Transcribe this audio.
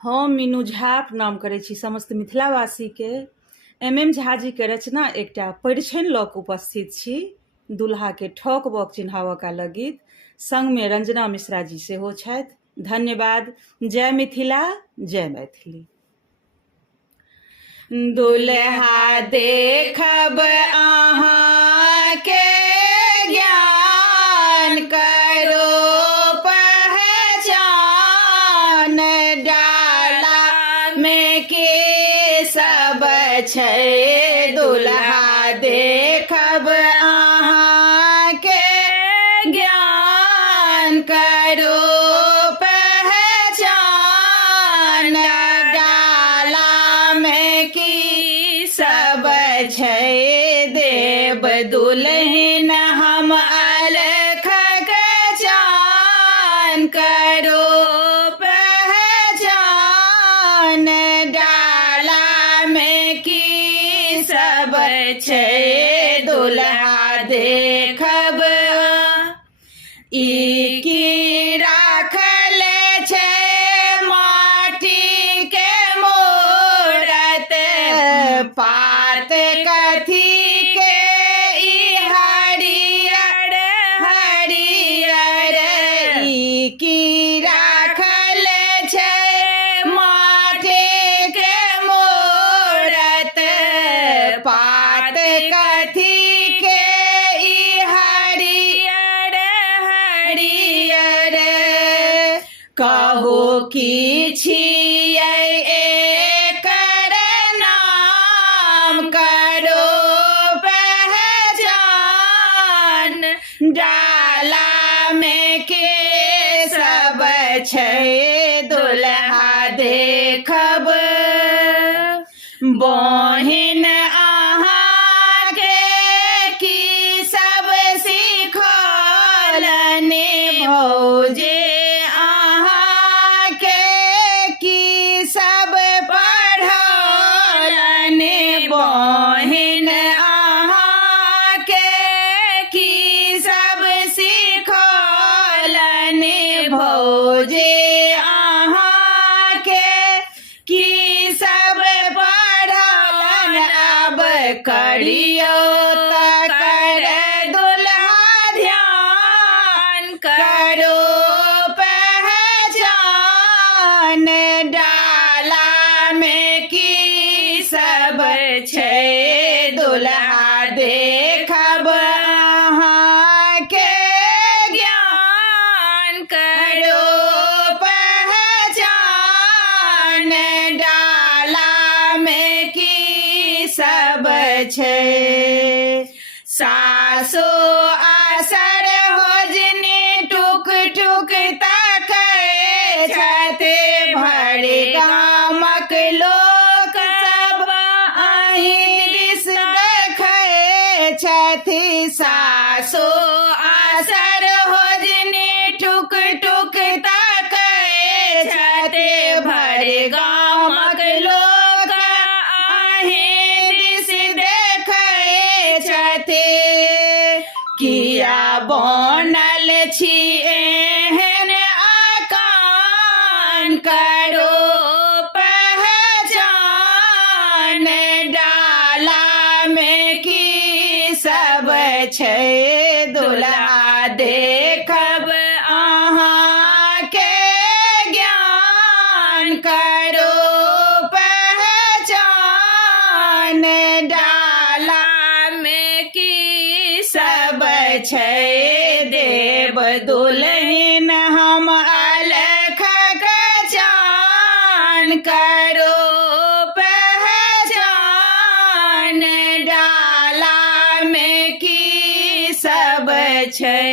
हम मीनू झा प्रणाम करै छी समस्त मिथिलावासीके। MM झा जी के रचना एकटा परिछनि लऽ कऽ उपस्थित छी। दुल्हाके ठोक बक चिन्हावऽ काल गीत संगमे रंजना मिश्रा जी सेहो छथि। धन्यवाद। जय मिथिला, जय मैथिली। दुल्हा देखब अहाँके ज्ञान करो पहचान, डाला में के सब छै दुल्हा देखब अहाँके ज्ञान करो पहचान, डाला में की सब छै देव दुल्हन हम अलख चान, करो पहचान, डाला में की सब छै दुल्हा देखब। ई की राखल छै माटी के मूरत, पात कथी के ई हरियर हरियर, ई की राखल छै माटी के मूरत, पात कथी के ई हरियर हरियर, कहू की छियै एकर नाम, करो पहचान, डाला में के सब छै दुल्हा देखब। बहिन अहाँके की सब सिखौलनि, भौजी अहाँके की सब पढ़ौलनि, बहिन अहाँके की सब सिखौलनि, भौजी अहाँके की सब पढ़ौलनि। अब करियो तकर दुल्हा ध्यान, करो पहचान, डाला में की सब छै दुल्हा देखब अहाँके ज्ञान, करो पहचान, डाला में की सब छै। सासो आसर होजनी टुक टुक ताकै छथि, भरि गामक लोक सब अहीं दिस देखै छथि। सासो आसर होजनी टुक टुक ताकै छथि, भरि गामक लोक अहीं दिस देखै छथि। किया बनल छी एहन आकान, करो पहचान, डाला में की सब छै दुल्हा देखब अहाँके ज्ञान, करो पहचान, डाला में की सब छै देव दुल्हन हम अलख चान, करो पहचान, डाला में की सब छै।